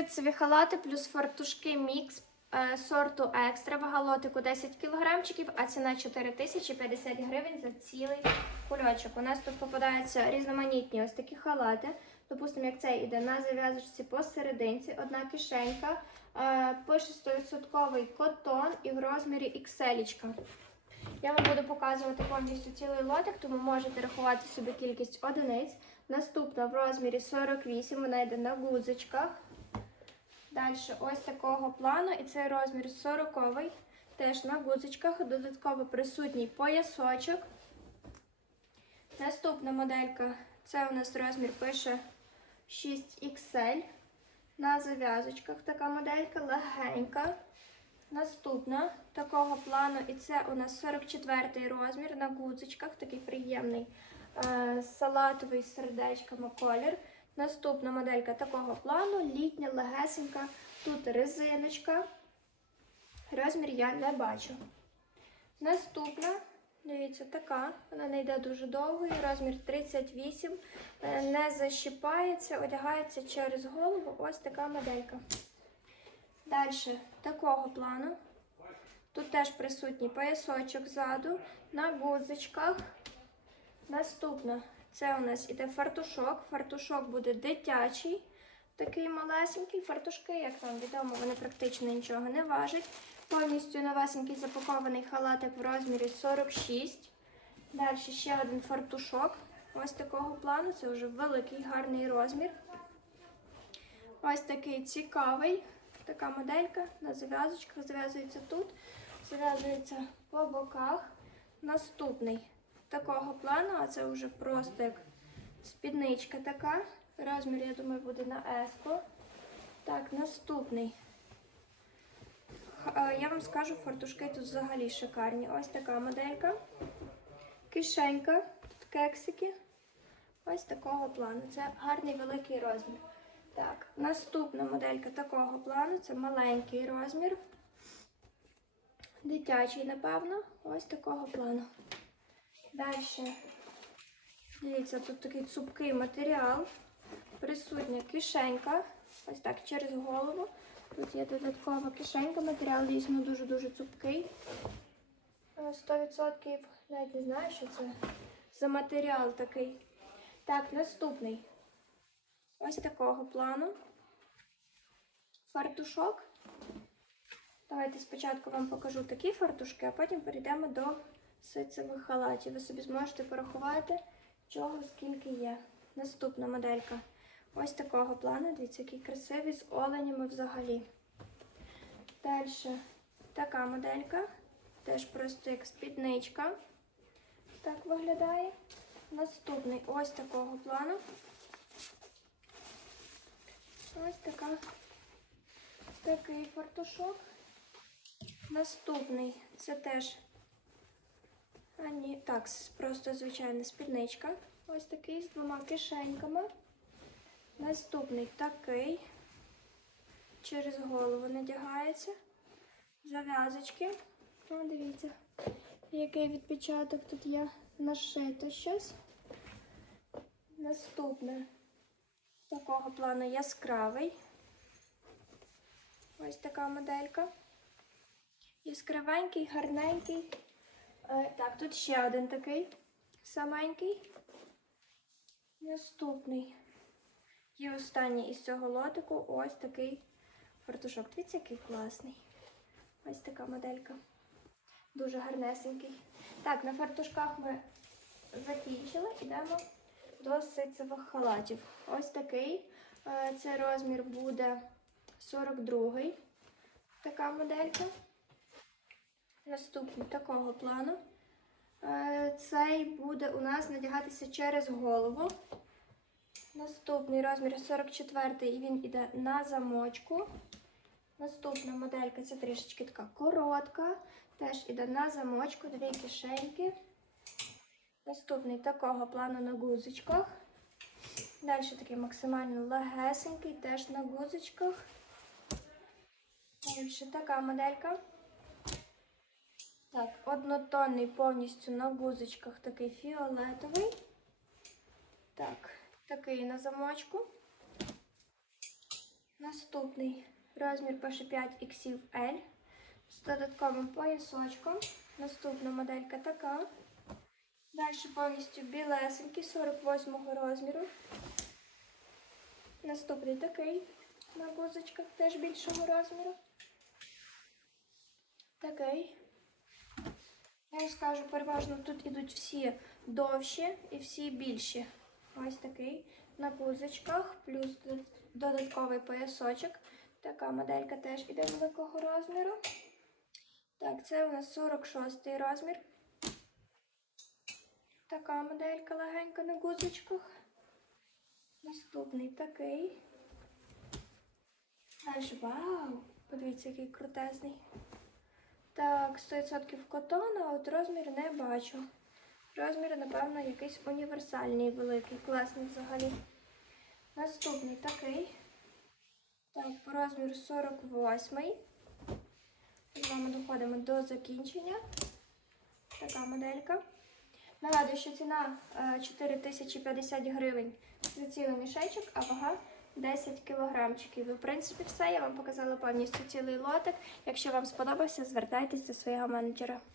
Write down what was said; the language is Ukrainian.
Ситцеві халати плюс фартушки мікс е, сорту екстра. Вага лотику 10 кілограмчиків, а ціна 4050 гривень за цілий кульочок. У нас тут попадаються різноманітні ось такі халати. Допустимо, як цей іде на зав'язочці посерединці, одна кишенька, е, пише 100% котон і в розмірі XL. Я вам буду показувати повністю цілий лотик, тому можете рахувати собі кількість одиниць. Наступна в розмірі 48, вона йде на гудзичках. Далі ось такого плану, і цей розмір 40 теж на гудзичках, додатково присутній поясочок. Наступна моделька це у нас розмір пише 6XL. На зав'язочках така моделька легенька. Наступна такого плану, і це у нас 44 розмір на гудзичках, такий приємний е, салатовий з сердечками колір. Наступна моделька такого плану, літня, легесенька. Тут резиночка. Розмір я не бачу. Наступна, дивіться, така. Вона не йде дуже довгою, розмір 38. е, Не защіпається, одягається через голову. Ось така моделька. Далі такого плану. Тут теж присутній поясочок ззаду на гудзичках. Наступна це у нас іде фартушок. Фартушок буде дитячий, такий малесенький. Фартушки, як вам відомо, вони практично нічого не важать. Повністю новесенький запакований халатик в розмірі 46. Далі ще один фартушок. Ось такого плану. Це вже великий гарний розмір. Ось такий цікавий. Така моделька на зав'язочках. Зав'язується тут, зав'язується по боках. Наступний такого плану, а це вже просто як спідничка така. Розмір, я думаю, буде на еско. Так, наступний. Е, Я вам скажу, фартушки тут взагалі шикарні. Ось така моделька. Кишенька, тут кексики. Ось такого плану. Це гарний великий розмір. Так, наступна моделька такого плану це маленький розмір. Дитячий, напевно, ось такого плану. Далі, дивіться, тут такий цупкий матеріал. Присутня кишенька. Ось так через голову. Тут є додаткова кишенька, матеріал дійсно дуже-дуже цупкий. Е, 100% навіть не знаю, що це за матеріал такий. Так, наступний. Ось такого плану. Фартушок. Давайте спочатку вам покажу такі фартушки, а потім перейдемо до ситцевих халатів. Ви собі зможете порахувати, чого скільки є. Наступна моделька. Ось такого плану. Дивіться, який красивий з оленями взагалі. Далі така моделька. Теж просто як спідничка. Так виглядає. Наступний ось такого плану. Ось така, такий фартушок. Наступний це теж, а ні, так, просто звичайна спідничка. Ось такий з двома кишеньками. Наступний такий. Через голову надягається. Зав'язочки. О, дивіться, який відпечаток тут є нашито щось. Наступне такого плану яскравий. Ось така моделька. Яскравенький, гарненький. Е, так, тут ще один такий саменький. Наступний. І останній із цього лотику ось такий фартушок. Дивіться, який класний. Ось така моделька. Дуже гарнесенький. Так, на фартушках ми закінчили. Ідемо до ситцевих халатів. Ось такий. Е, Це розмір буде 42-й. Така моделька. Наступний такого плану. Е, Цей буде у нас надягатися через голову. Наступний розмір 44 і він іде на замочку. Наступна моделька це трішечки така коротка. Теж іде на замочку, дві кишеньки. Наступний такого плану на гузочках. Далі такий максимально легесенький, теж на гузочках. Далі така моделька. Так, однотонний повністю на гузочках, такий фіолетовий. Так, такий на замочку. Наступний розмір пише 5XL з додатковим поясочком. Наступна моделька така. Далі повністю білесенький 48 розміру. Наступний такий на гузочках теж більшого розміру. Такий. Я скажу, переважно тут ідуть всі довші і всі більші. Ось такий на гузочках, плюс додатковий поясочок. Така моделька теж іде великого розміру. Так, це у нас 46 розмір. Така моделька легенька на гузочках. Наступний такий. Аж вау! Подивіться, який крутезний. Так, 100% котон, а от розмір не бачу. Розмір, напевно, якийсь універсальний великий, класний взагалі. Наступний такий. Так, по розміру 48. З вами доходимо до закінчення. Така моделька. Нагадую, що ціна е, 4050 гривень за цілий мішечок, а вага 10 кілограмчиків. В принципі, все. Я вам показала повністю цілий лотик. Якщо вам сподобався, звертайтесь до свого менеджера.